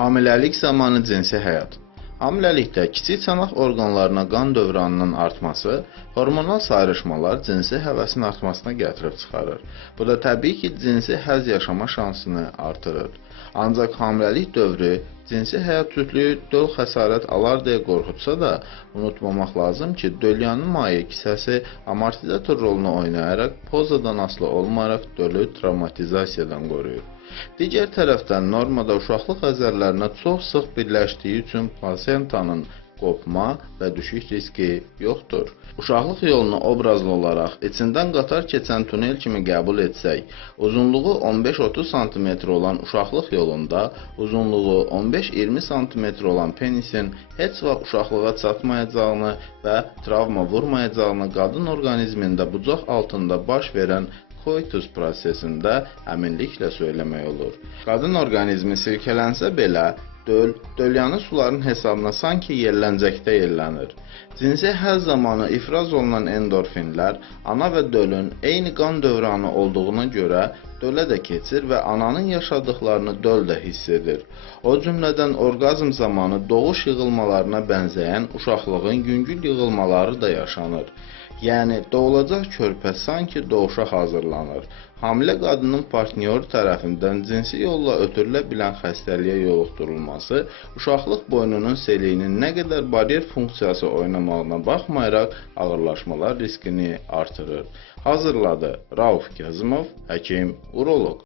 Hamiləlik zamanı cinsi həyat. Hamiləlikdə kiçik çanaq orqanlarına qan dövranının artması, hormonal sayrışmalar cinsi həvəsin artmasına gətirib çıxarır. Bu da təbii ki, cinsi həzz yaşama şansını artırır. Ancaq hamiləlik dövrü cinsi həyat cütlüyü döl xəsarət alar deyə qorxutsa da, unutmamaq lazım ki, dölyanın maye kisəsi amortizator rolunu oynayaraq pozadan asılı olmayaraq dölü travmatizasiyadan qoruyur. Digər tərəfdən normada uşaqlıq əzəllərinə çox sıx birləşdiyi üçün plasentanın qopma və düşük riski yoxdur. Uşaqlıq yolunu obrazlı olaraq içindən qatar keçən tunel kimi qəbul etsək, uzunluğu 15-30 sm olan uşaqlıq yolunda, uzunluğu 15-20 sm olan penisin heç vaxt uşaqlığa çatmayacağını və travma vurmayacağını qadın orqanizmində bucaq altında baş verən koitus prosesində əminliklə söyləmək olur. Qadın orqanizmi silkələnsə belə, dölyanı suların hesabına sanki yelləncəkdə yellənir. Cinsi həzz zamanı ifraz olunan endorfinlər ana və dölün eyni qan dövranı olduğuna görə dölə də keçir və ananın yaşadıqlarını döl də hiss edir. O cümlədən orqazm zamanı doğuş yığılmalarına bənzəyən uşaqlığın yüngül yığılmaları da yaşanır. Yəni, doğulacaq körpə sanki doğuşa hazırlanır. Hamilə qadının partnyoru tərəfindən cinsi yolla ötürülə bilən xəstəliyə yoluxdurulması, uşaqlıq boynunun seliyinin nə qədər baryer funksiyası oynamağına baxmayaraq ağırlaşmalar riskini artırır. Hazırladı Rauf Kazımov, həkim, uroloq.